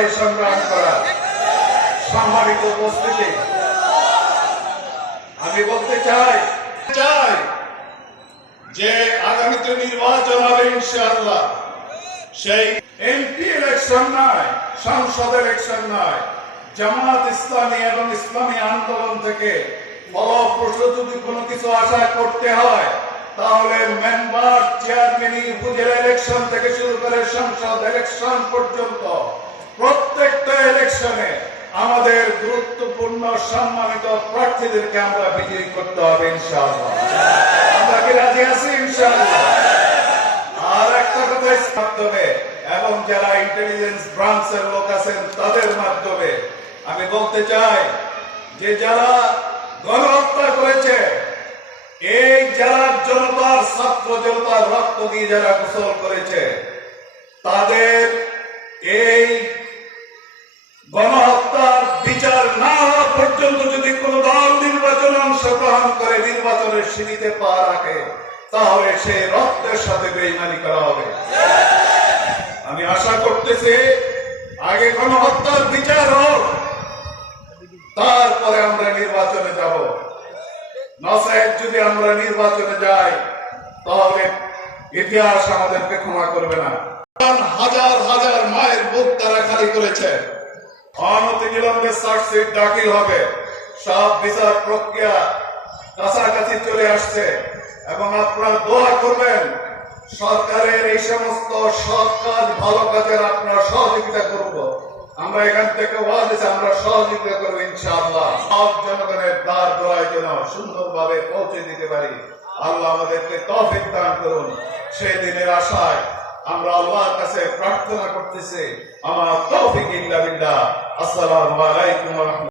লড়াই সংগ্রাম করা। সম্মানিত উপস্থিতি, আমি বলতে চাই যে আগামীতে নির্বাচন হবে ইনশাআল্লাহ। সেই এমপি ইলেকশন নয়, সংসদ ইলেকশন নয়, জামাত ইসলামী এবং ইসলামী আন্দোলন থেকে ফলপ্রসূ যদি কোনো কিছু আশা করতে হয় তাহলে মেম্বার, চেয়ারম্যান, উপজেলা ইলেকশন থেকে শুরু করে সংসদ ইলেকশন পর্যন্ত প্রত্যেকটা ইলেকশনে আমাদের গুরুত্বপূর্ণ সম্মানিত প্রার্থীদেরকে আমরা বিজয়ী করতে হবে ইনশাআল্লাহ। আমরা কি রাজি আছি ইনশাআল্লাহ? আর একটা কথা মাধ্যমে এবং যারা ইন্টেলিজেন্স ব্রাঞ্চের লোক আছেন তাদের মাধ্যমে আমি বলতে চাই যে যারা গণহত্যা করেছে, এই যারা জনতার, ছাত্র জনতার রক্ত দিয়ে যারা গোসল করেছে, তাদের এই গণহত্যার বিচার না হওয়া পর্যন্ত যদি কোন দল নির্বাচনে অংশগ্রহণ করে নির্বাচনের সিঁড়িতে পা রাখে তাহলে সে রক্তের সাথে বেইমানি করা হবে। আমি আশা করতেছি আগে গণহত্যার বিচার হোক, তারপরে আমরা নির্বাচনে যাব। নসাহেব যদি আমরা নির্বাচনে যাই তাহলে ইতিহাস আমাদেরকে ক্ষমা করবে না। হাজার হাজার মায়ের বুক তারা খালি করেছে। অনতিবিলম্বে চার্জশিট দাখিল হবে, সব বিচার প্রক্রিয়া কাছাকাছি চলে আসছে এবং আপনারা দোয়া করবেন সরকারের এই সমস্ত সৎ কাজ, ভালো কাজের আপনারা সহযোগিতা করব। আমরা এখান থেকে ওয়াজিব আমরা সহযোগিতা করবো ইনশাআল্লাহ। সব জনগণের দ্বার দোয়ায় যেন সুন্দরভাবে পৌঁছে দিতে পারি। আল্লাহ আমাদেরকে তৌফিক দান করুন। সেই দিনের আশায় আমরা আল্লাহর কাছে প্রার্থনা করতেছি, আমার তৌফিক ইল্লা বিল্লাহ। আসসালামু আলাইকুম ওয়া রাহমাতুল্লাহ।